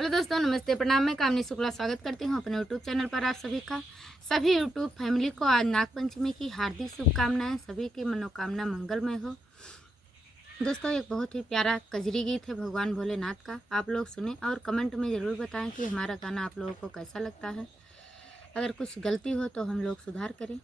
Hello दोस्तों, नमस्ते, प्रणाम। मैं कामनी शुक्ला स्वागत करती हूं अपने यूट्यूब चैनल पर आप सभी का। सभी यूट्यूब फैमिली को आज नागपंचमी की हार्दिक शुभकामनाएं। सभी की मनोकामना मंगलमय हो। दोस्तों, एक बहुत ही प्यारा कजरी गीत है भगवान भोलेनाथ का, आप लोग सुने और कमेंट में ज़रूर बताएं कि हमारा गाना आप लोगों को कैसा लगता है। अगर कुछ गलती हो तो हम लोग सुधार करें।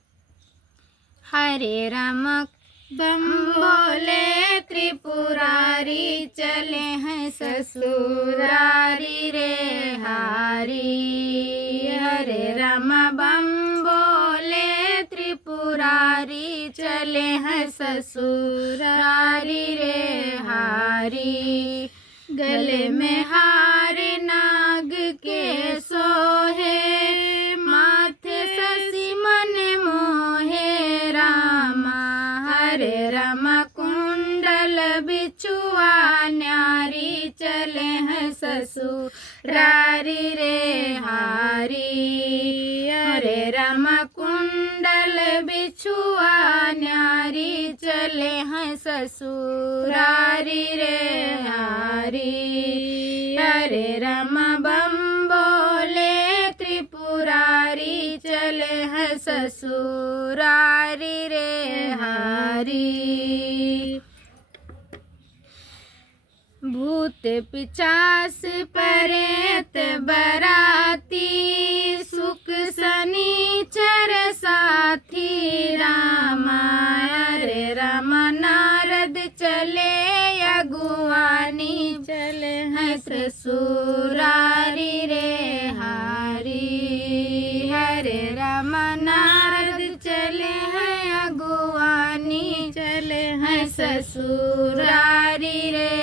हरे राम बम बोले त्रिपुरारी, चले हैं ससुरारी रे हारी। हरे राम बम बोले त्रिपुरारी, चले हैं ससुरारी रे हारी। गले में हार नाग के सोहे, माथे शशि मन मोहे रामा। हरे राम कुंडल बिछुआ न्यारी, चले हैं ससुरारी रे हारी। हरे राम कुंडल बिछुआ न्यारी, चले हैं ससुरारी रे हारी। हरे राम बम बोले त्रिपुरारी, चले हैं ससुरारी रे हारी। भूत पिचास परेत बराती, सुख शनिचर साथी रामा। हरे राम नारद चले अगुवानी, चले हैं ससुरारी रे हारी। हरे राम नारद चले हैं अगुवानी, चले हैं ससुरारी रे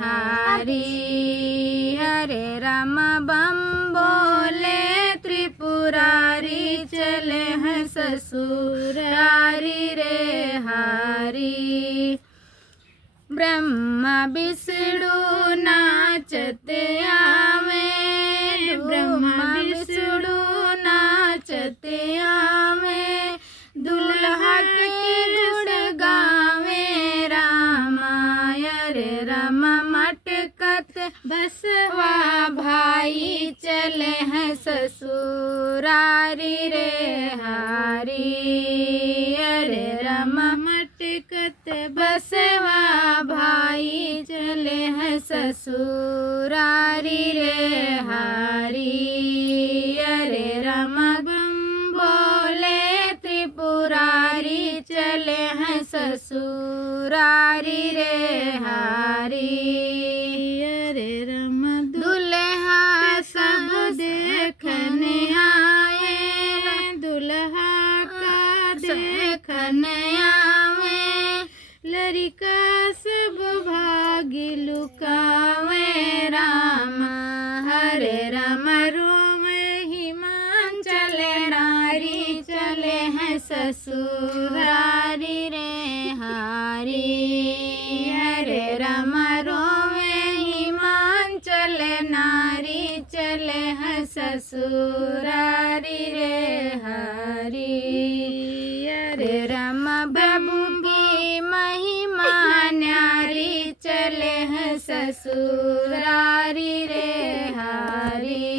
हारी। हरे राम बम बोले त्रिपुरारी, चले हैं ससुरारी रे हारी। ब्रह्मा विष्णु नाचते आवे, ब्रह्मा विष्णु नाचते आवे, दुल्हा के गुण गावे रामा। रे राम मटकत बसवा भाई, चले हैं ससुरारी रे हारी। अरे राम मटकत बसवा भाई, चले हैं ससुरारी रे हारी। अरे राम बम बोले त्रिपुरारी, चले हैं ससुरारी रे हारी। अरे राम दुल्हा सब देखने आए, दुल्हा का देखने आवे, लड़का सब भाग लुकावे राम। हरे राम रोम हिमांचल नारी, चले हैं ससुरारी रे हारी। हरे राम रोम हिमांचल नारी, चले हैं ससुरारी रे हारी। हरे राम प्रभु की महिमा न्यारी, चले हैं ससुरारी रे हारी।